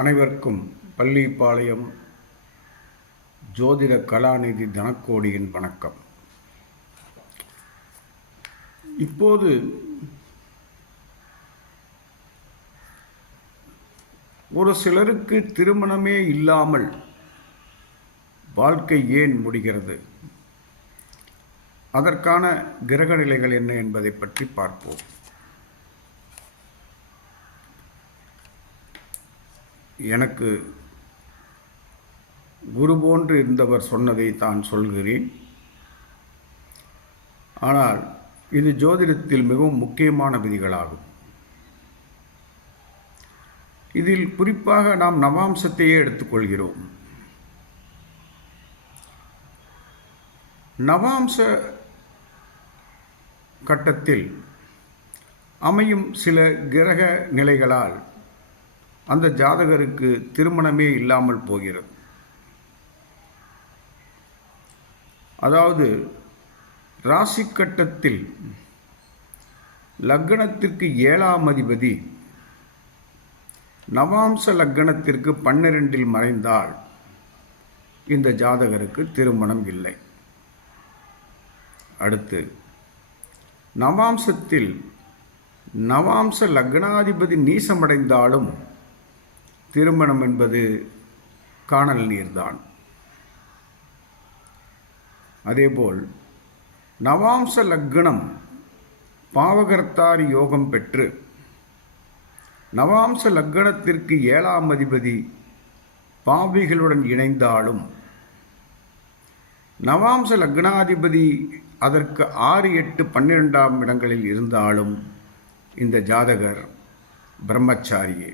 அனைவருக்கும் பள்ளிப்பாளையம் ஜோதிட கலாநிதி தனக்கோடியின் வணக்கம். இப்போது ஒரு சிலருக்கு திருமணமே இல்லாமல் வாழ்க்கை ஏன் முடிகிறது? அதற்கான கிரக நிலைகள் என்ன என்பதை பற்றி பார்ப்போம். எனக்கு குரு போன்று இருந்தவர் சொன்னதை தான் சொல்கிறேன். ஆனால் இது ஜோதிடத்தில் மிகவும் முக்கியமான விதிகளாகும். இதில் குறிப்பாக நாம் நவாம்சத்தையே எடுத்துக்கொள்கிறோம். நவாம்ச கட்டத்தில் அமையும் சில கிரக நிலைகளால் அந்த ஜாதகருக்கு திருமணமே இல்லாமல் போகிறது. அதாவது ராசி கட்டத்தில் லக்னத்திற்கு ஏழாம் அதிபதி நவாம்ச லக்னத்திற்கு பன்னிரெண்டில் மறைந்தால் இந்த ஜாதகருக்கு திருமணம் இல்லை. அடுத்து நவாம்சத்தில் நவாம்ச லக்னாதிபதி நீசமடைந்தாலும் திருமணம் என்பது காணல் நீர்தான். அதேபோல் நவாம்ச லக்னம் பாவகர்த்தாரி யோகம் பெற்று நவாம்ச லக்னத்திற்கு ஏழாம் அதிபதி பாவிகளுடன் இணைந்தாலும் நவாம்ச லக்னாதிபதி அதற்கு ஆறு எட்டு பன்னிரெண்டாம் இடங்களில் இருந்தாலும் இந்த ஜாதகர் பிரம்மச்சாரியே.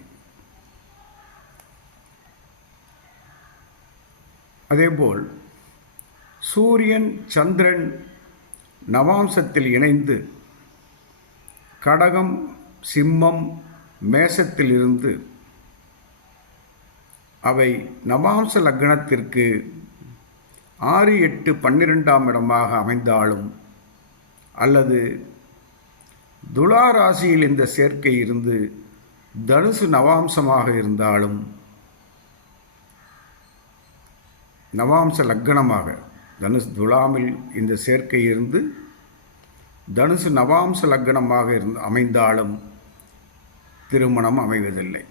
அதேபோல் சூரியன் சந்திரன் நவாம்சத்தில் இணைந்து கடகம் சிம்மம் மேசத்தில் இருந்து அவை நவாம்ச லக்னத்திற்கு ஆறு எட்டு பன்னிரெண்டாம் இடமாக அமைந்தாலும் அல்லது துலா ராசியில் இந்த சேர்க்கை இருந்து தனுசு நவாம்சமாக இருந்தாலும் நவாம்ச லக்கணமாக தனுஷ் துலாமில் இந்த சேர்க்கை இருந்து தனுசு நவாம்ச லக்கணமாக இருந்து அமைந்தாலும் திருமணம் அமைவதில்லை.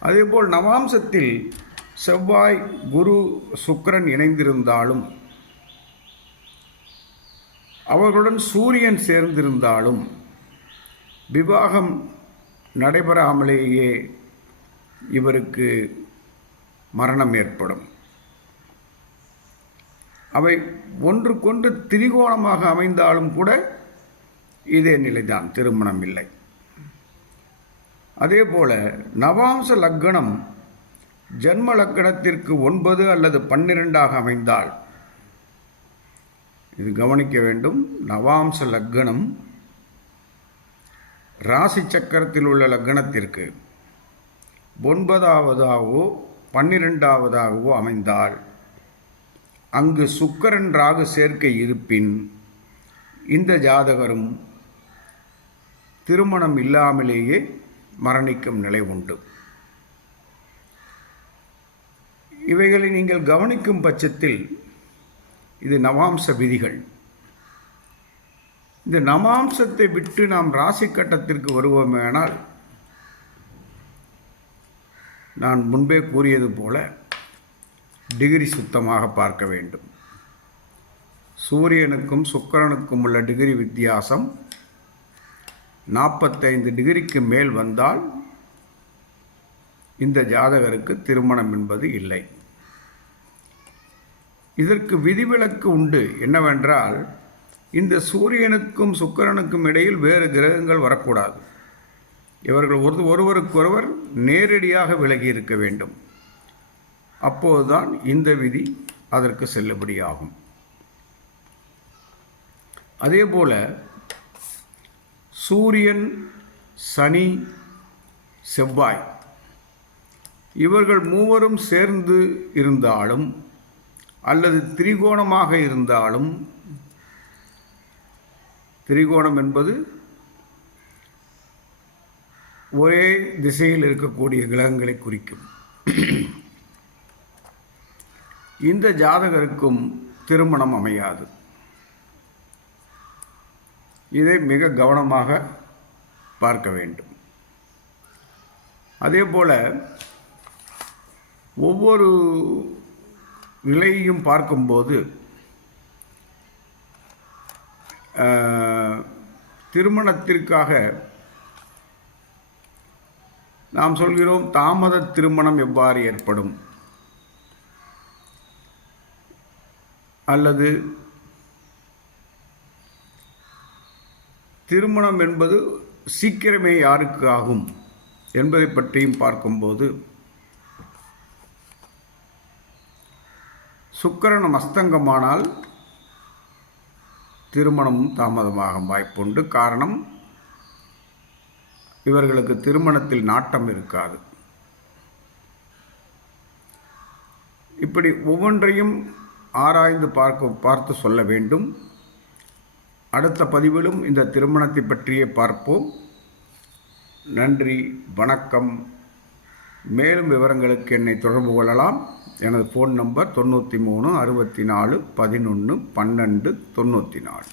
அதேபோல் நவாம்சத்தில் செவ்வாய் குரு சுக்கரன் இணைந்திருந்தாலும் அவர்களுடன் சூரியன் சேர்ந்திருந்தாலும் விவாகம் நடைபெறாமலேயே இவருக்கு மரணம் ஏற்படும். அவை ஒன்றுக்கொன்று திரிகோணமாக அமைந்தாலும் கூட இதே நிலைதான் திருமணம் இல்லை. அதே போல் நவாம்ச லக்கணம் ஜன்ம லக்கணத்திற்கு ஒன்பது அல்லது பன்னிரெண்டாக அமைந்தால் இது கவனிக்க வேண்டும் நவாம்ச லக்கணம் ராசி சக்கரத்தில் உள்ள லக்கணத்திற்கு ஒன்பதாவதாகவோ பன்னிரெண்டாவதாகவோ அமைந்தால் அங்கு சுக்கரன் ராகு சேர்க்கை இருப்பின் இந்த ஜாதகரும் திருமணம் இல்லாமலேயே மரணிக்கும் நிலை உண்டு. இவைகளை நீங்கள் கவனிக்கும் பட்சத்தில் இது நவாம்ச விதிகள். இந்த நவாம்சத்தை விட்டு நாம் ராசி கட்டத்திற்கு வருவோமேனால் நான் முன்பே கூறியது போல டிகிரி சுத்தமாக பார்க்க வேண்டும். சூரியனுக்கும் சுக்கரனுக்கும் உள்ள டிகிரி வித்தியாசம் நாற்பத்தைந்து டிகிரிக்கு மேல் வந்தால் இந்த ஜாதகருக்கு திருமணம் என்பது இல்லை. இதற்கு விதிவிலக்கு உண்டு. என்னவென்றால் இந்த சூரியனுக்கும் சுக்கரனுக்கும் இடையில் வேறு கிரகங்கள் வரக்கூடாது. இவர்கள் ஒரு ஒருவருக்கொருவர் நேரடியாக விலகி இருக்க வேண்டும். அப்போதுதான் இந்த விதி அதற்கு செல்லுபடியாகும். அதேபோல் சூரியன் சனி செவ்வாய் இவர்கள் மூவரும் சேர்ந்து இருந்தாலும் அல்லது திரிகோணமாக இருந்தாலும் திரிகோணம் என்பது ஒரே திசையில் இருக்கக்கூடிய கிரகங்களை குறிக்கும். இந்த ஜாதகருக்கும் திருமணம் அமையாது. இதை மிக கவனமாக பார்க்க வேண்டும். அதே போல் ஒவ்வொரு நிலையையும் பார்க்கும்போது திருமணத்திற்காக நாம் சொல்கிறோம் தாமத திருமணம் எவ்வாறு ஏற்படும்? அல்லது திருமணம் என்பது சீக்கிரமே யாருக்கு ஆகும் என்பதை பற்றியும் பார்க்கும்போது சுக்கரன் அஸ்தங்கமானால் திருமணமும் தாமதமாகும் வாய்ப்புண்டு. காரணம் இவர்களுக்கு திருமணத்தில் நாட்டம் இருக்காது. இப்படி ஒவ்வொன்றையும் ஆராய்ந்து பார்க்க பார்த்து சொல்ல வேண்டும். அடுத்த பதிவிலும் இந்த திருமணத்தை பற்றியே பார்ப்போம். நன்றி வணக்கம். மேலும் விவரங்களுக்கு என்னை தொடர்பு கொள்ளலாம். எனது ஃபோன் நம்பர் தொண்ணூற்றி மூணு அறுபத்தி நாலு பதினொன்று பன்னெண்டு தொண்ணூற்றி நாலு.